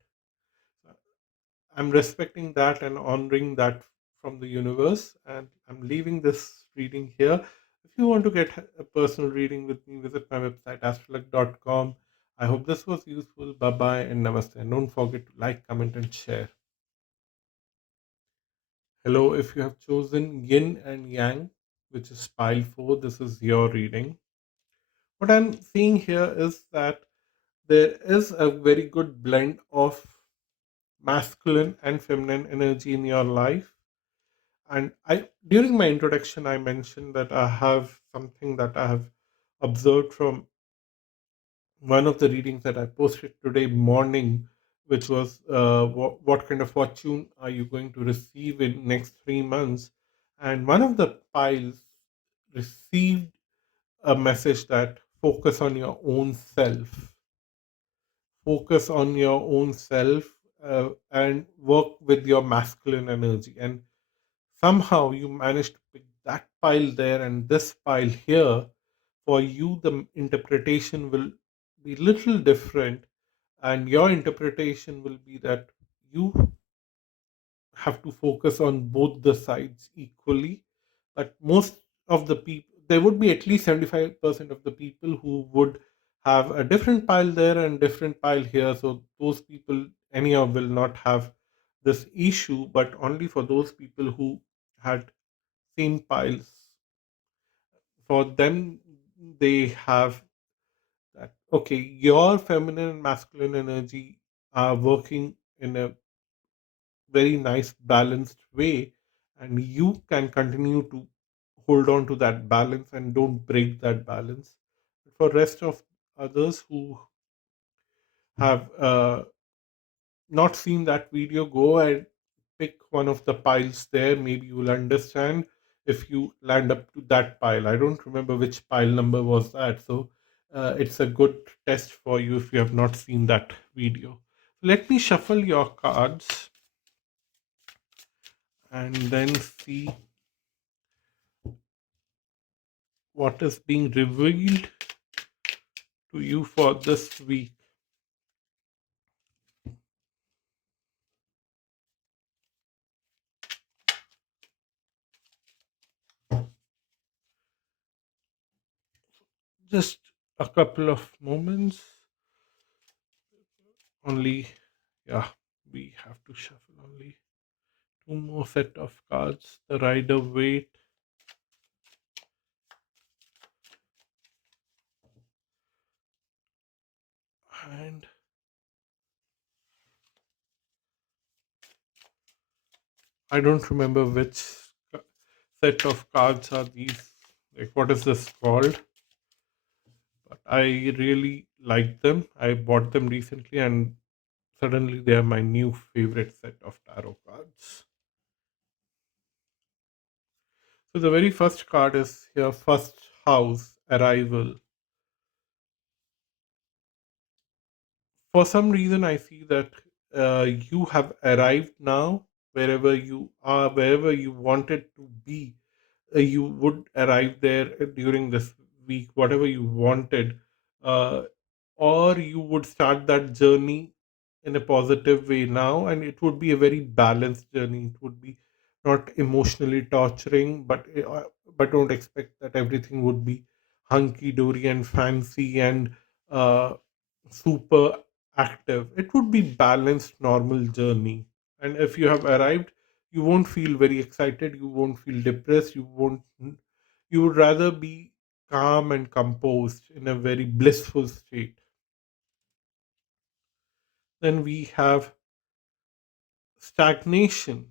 I'm respecting that and honoring that from the universe, and I'm leaving this reading here. If you want to get a personal reading with me, visit my website astralluck.com. I hope this was useful. Bye bye and namaste. And don't forget to like, comment, and share. Hello, if you have chosen Yin and Yang, which is pile 4, this is your reading. What I'm seeing here is that there is a very good blend of masculine and feminine energy in your life. And I, during my introduction, I mentioned that I have something that I have observed from one of the readings that I posted today morning, which was what kind of fortune are you going to receive in next 3 months? And one of the piles received a message that focus on your own self, focus on your own self, and work with your masculine energy. And somehow you managed to pick that pile there and this pile here. For you, the interpretation will be little different, and your interpretation will be that you have to focus on both the sides equally. But most of the people, there would be at least 75% of the people who would have a different pile there and different pile here. So those people anyhow will not have this issue, but only for those people who had same piles, for them they have that, okay, your feminine and masculine energy are working in a very nice balanced way, and you can continue to hold on to that balance and don't break that balance. For rest of others who have not seen that video, go and pick one of the piles there. Maybe you will understand if you land up to that pile. I don't remember which pile number was that. So it's a good test for you if you have not seen that video. Let me shuffle your cards and then see what is being revealed to you for this week. Just a couple of moments. Only, yeah, we have to shuffle only two more set of cards. The Rider Waite and I don't remember which set of cards are these. Like, what is this called? But I really like them. I bought them recently, and suddenly they are my new favorite set of tarot cards. So the very first card is here, first house, arrival. For some reason, I see that you have arrived now wherever you are, wherever you wanted to be. You would arrive there during this week, whatever you wanted, uh, or you would start that journey in a positive way now, and it would be a very balanced journey. It would be not emotionally torturing, but don't expect that everything would be hunky dory and fancy and uh, super active. It would be balanced, normal journey. And if you have arrived, you won't feel very excited. You won't feel depressed. You won't. You would rather be calm and composed in a very blissful state. Then we have stagnation.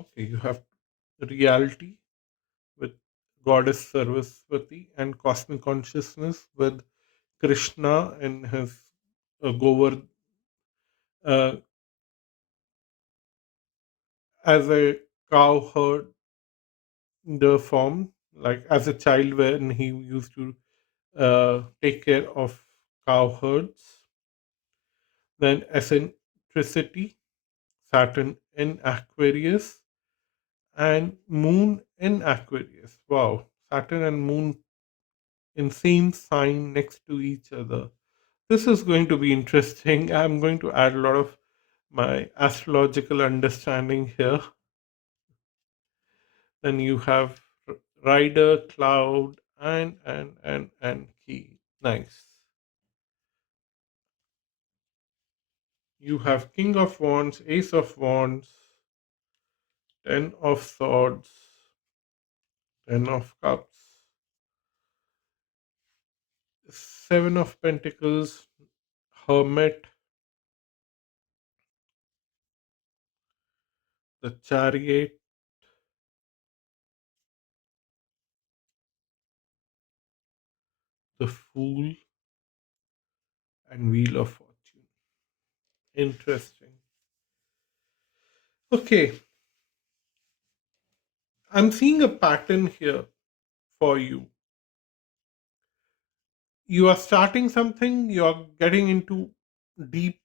Okay, you have reality with goddess Saraswati and cosmic consciousness with Krishna and his Govard, uh, as a cowherd the form, like as a child when he used to take care of cowherds. Then eccentricity, Saturn in Aquarius, and Moon in Aquarius. Wow, Saturn and Moon in same sign next to each other. This is going to be interesting. I'm going to add a lot of my astrological understanding here. Then you have Rider, Cloud, and Key. Nice. You have King of Wands, Ace of Wands, Ten of Swords, Ten of Cups, Seven of Pentacles, Hermit, the Chariot, the Fool, and Wheel of Fortune. Interesting. Okay, I'm seeing a pattern here for you. You are starting something, you are getting into deep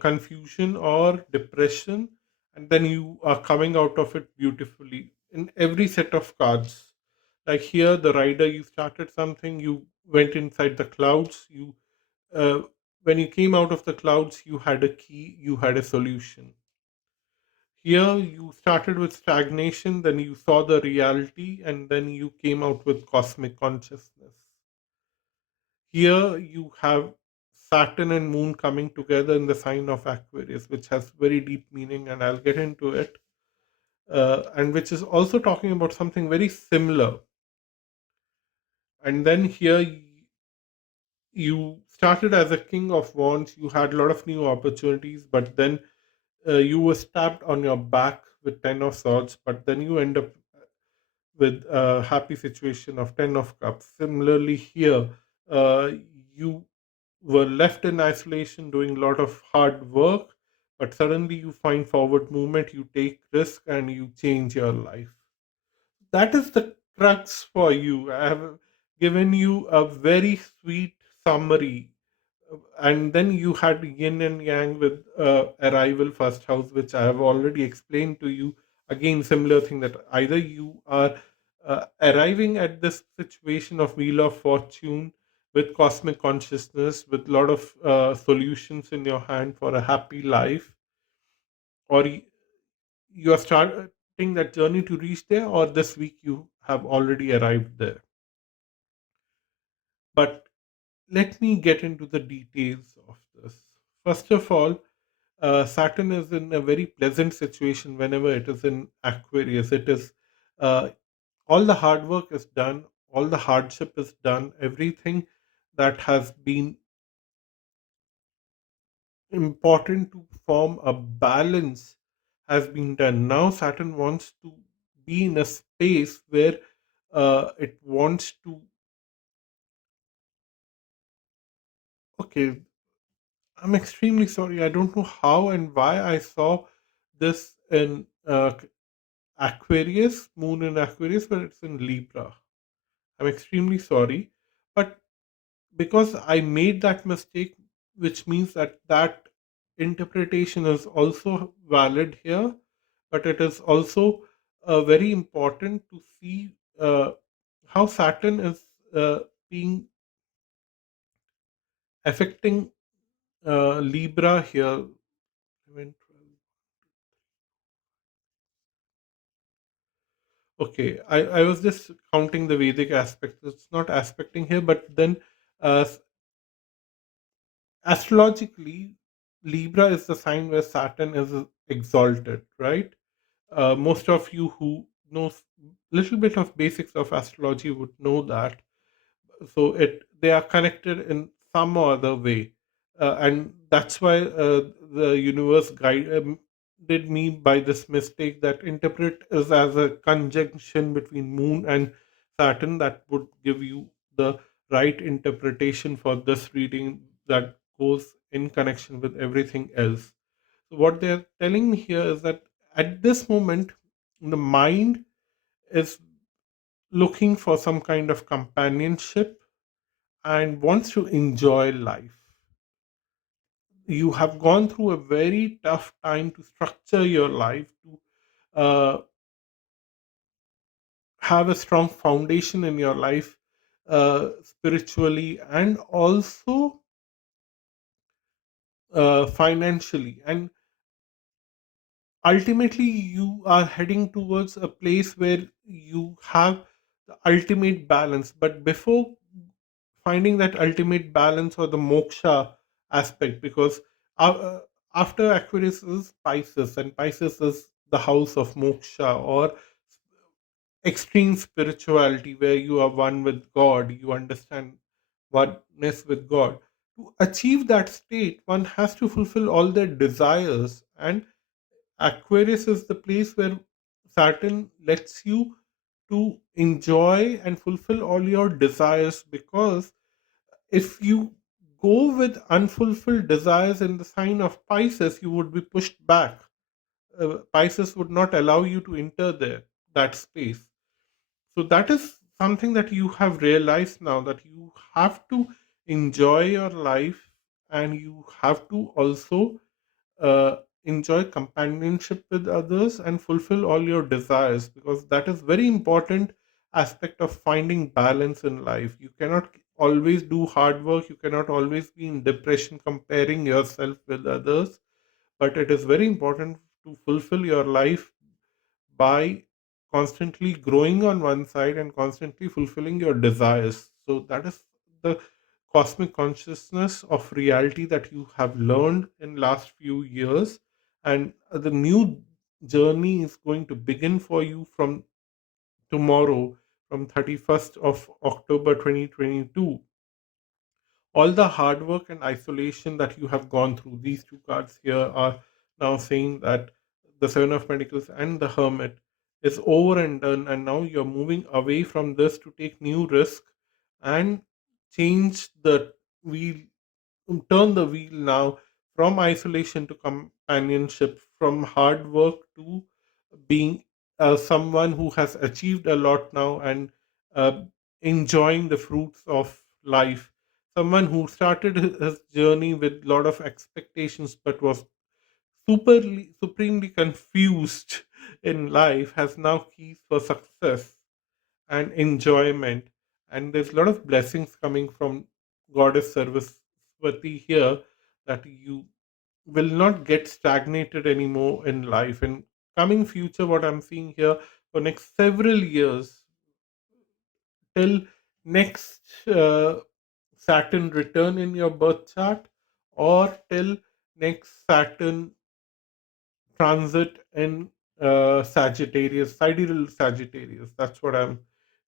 confusion or depression, and then you are coming out of it beautifully in every set of cards. Like here, the rider, you started something, you went inside the clouds, you uh, when you came out of the clouds, you had a key, you had a solution. Here, you started with stagnation, then you saw the reality, and then you came out with cosmic consciousness. Here you have Saturn and Moon coming together in the sign of Aquarius, which has very deep meaning, and I'll get into it. And which is also talking about something very similar. And then here you started as a King of Wands, you had a lot of new opportunities, but then you were stabbed on your back with Ten of Swords, but then you end up with a happy situation of Ten of Cups. Similarly, here, uh, you were left in isolation doing a lot of hard work, but suddenly you find forward movement, you take risk, and you change your life. That is the crux for you. I have given you a very sweet summary, and then you had yin and yang with arrival first house, which I have already explained to you. Again, similar thing that either you are arriving at this situation of wheel of fortune with cosmic consciousness, with a lot of solutions in your hand for a happy life, or you are starting that journey to reach there, or this week you have already arrived there. But let me get into the details of this. First of all, Saturn is in a very pleasant situation whenever it is in Aquarius. It is uh, all the hard work is done, all the hardship is done, everything that has been important to form a balance has been done. Now, Saturn wants to be in a space where it wants to. Okay, I'm extremely sorry. I don't know how and why I saw this in Aquarius, Moon in Aquarius, but it's in Libra. I'm extremely sorry. But because I made that mistake, which means that that interpretation is also valid here, but it is also very important to see how Saturn is being affecting Libra here. 11, 12. Okay, I was just counting the Vedic aspects. It's not aspecting here, but then uh, astrologically, Libra is the sign where Saturn is exalted, right? Most of you who knows little bit of basics of astrology would know that. So it they are connected in some or other way, and that's why the universe did me by this mistake that interpret is as a conjunction between Moon and Saturn that would give you the right interpretation for this reading that goes in connection with everything else. So what they're telling me here is that at this moment, the mind is looking for some kind of companionship and wants to enjoy life. You have gone through a very tough time to structure your life, to uh, have a strong foundation in your life, spiritually and also financially. And ultimately, you are heading towards a place where you have the ultimate balance. But before finding that ultimate balance or the moksha aspect, because uh, after Aquarius is Pisces, and Pisces is the house of moksha or extreme spirituality, where you are one with God, you understand oneness with God. To achieve that state, one has to fulfill all their desires, and Aquarius is the place where Saturn lets you to enjoy and fulfill all your desires, because if you go with unfulfilled desires in the sign of Pisces, you would be pushed back. Pisces would not allow you to enter there, that space. So that is something that you have realized now, that you have to enjoy your life, and you have to also uh, enjoy companionship with others and fulfill all your desires, because that is very important aspect of finding balance in life. You cannot always do hard work, you cannot always be in depression comparing yourself with others, but it is very important to fulfill your life by constantly growing on one side and constantly fulfilling your desires. So that is the cosmic consciousness of reality that you have learned in last few years, and the new journey is going to begin for you from tomorrow, from 31st of October 2022. All the hard work and isolation that you have gone through, these two cards here are now saying that the Seven of Pentacles and the Hermit is over and done, and now you're moving away from this to take new risk and change the wheel, turn the wheel now from isolation to companionship, from hard work to being someone who has achieved a lot now and uh, enjoying the fruits of life. Someone who started his journey with a lot of expectations but was supremely confused in life has now keys for success and enjoyment. And there's a lot of blessings coming from Goddess Saraswati here, that you will not get stagnated anymore in life. In coming future, what I'm seeing here for next several years, till next Saturn return in your birth chart, or till next Saturn transit in Sagittarius, sidereal Sagittarius. That's what I'm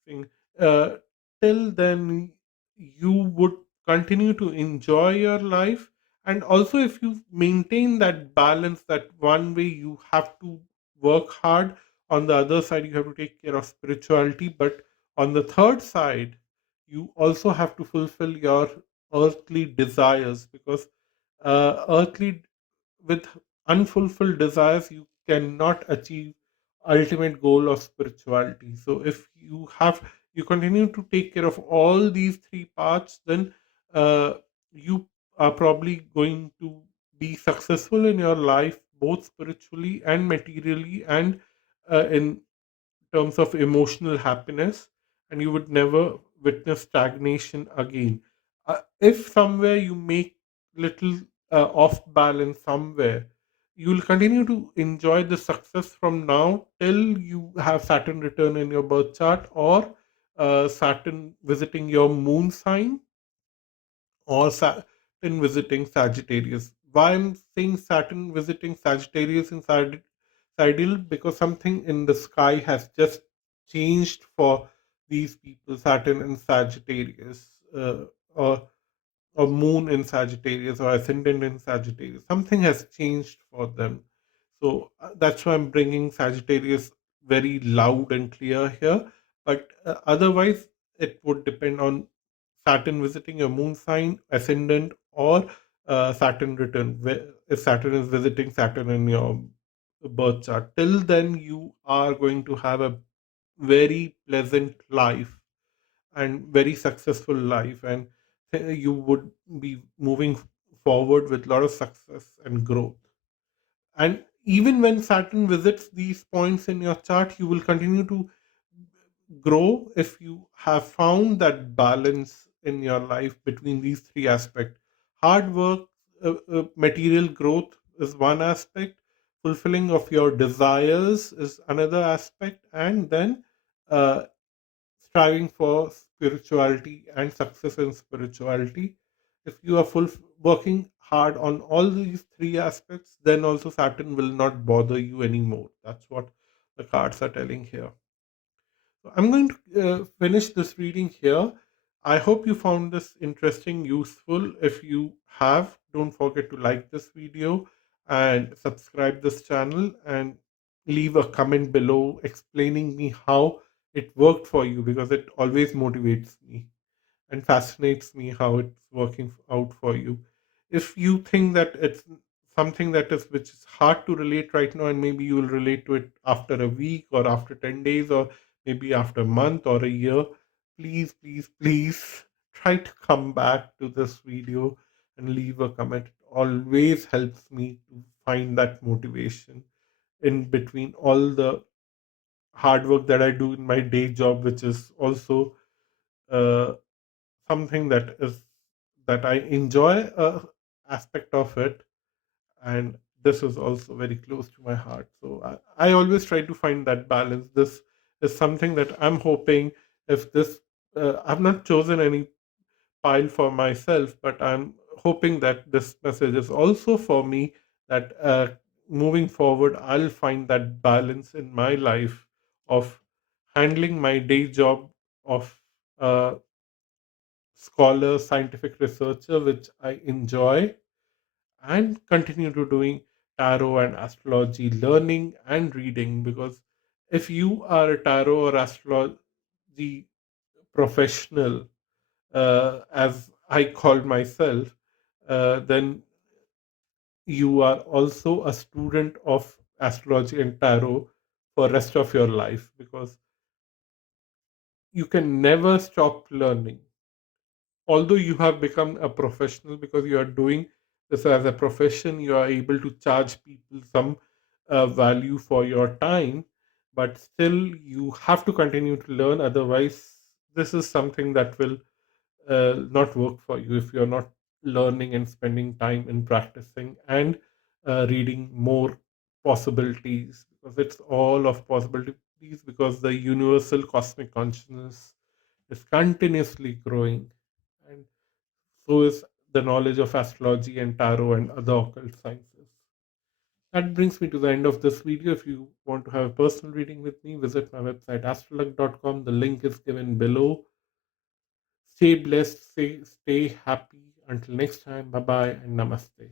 saying. Uh, till then, you would continue to enjoy your life. And also, if you maintain that balance, that one way you have to work hard, on the other side, you have to take care of spirituality. But on the third side, you also have to fulfill your earthly desires, because earthly with unfulfilled desires, you cannot achieve ultimate goal of spirituality. So if you continue to take care of all these three parts, then you are probably going to be successful in your life, both spiritually and materially, and in terms of emotional happiness, and you would never witness stagnation again. If somewhere you make little off balance somewhere, you will continue to enjoy the success from now till you have Saturn return in your birth chart, or Saturn visiting your moon sign, or Saturn visiting Sagittarius. Why I'm saying Saturn visiting Sagittarius in sidereal? Because something in the sky has just changed for these people, Saturn and Sagittarius, or moon in Sagittarius, or ascendant in Sagittarius. Something has changed for them. So that's why I'm bringing Sagittarius very loud and clear here. But otherwise, it would depend on Saturn visiting your moon sign, ascendant, or Saturn return. If Saturn is visiting Saturn in your birth chart. Till then, you are going to have a very pleasant life and very successful life, and you would be moving forward with a lot of success and growth. And even when Saturn visits these points in your chart, you will continue to grow if you have found that balance in your life between these three aspects. Hard work, material growth is one aspect, fulfilling of your desires is another aspect, and then uh, striving for spirituality and success in spirituality. If you are working hard on all these three aspects, then also Saturn will not bother you anymore. That's what the cards are telling here. So I'm going to finish this reading here. I hope you found this interesting, useful. If you have, don't forget to like this video and subscribe this channel and leave a comment below explaining me how it worked for you, because it always motivates me and fascinates me how it's working out for you. If you think that it's something that is which is hard to relate right now, and maybe you will relate to it after a week or after 10 days or maybe after a month or a year, please, please, please try to come back to this video and leave a comment. It always helps me to find that motivation in between all the hard work that I do in my day job, which is also uh, something that I enjoy aspect of it, and this is also very close to my heart. So I always try to find that balance. This is something that I'm hoping, if this I've not chosen any pile for myself, but I'm hoping that this message is also for me, that moving forward I'll find that balance in my life of handling my day job of uh, scholar, scientific researcher, which I enjoy, and continue to doing tarot and astrology learning and reading. Because if you are a tarot or astrology professional, as I call myself, then you are also a student of astrology and tarot for rest of your life, because you can never stop learning. Although you have become a professional, because you are doing this as a profession, you are able to charge people some value for your time, but still you have to continue to learn. Otherwise, this is something that will not work for you if you're not learning and spending time in practicing and reading more possibilities, because it's all of possibilities, because the universal cosmic consciousness is continuously growing, and so is the knowledge of astrology and tarot and other occult sciences. That brings me to the end of this video. If you want to have a personal reading with me, visit my website astralluck.com. The link is given below. Stay blessed, stay happy. Until next time, bye bye and namaste.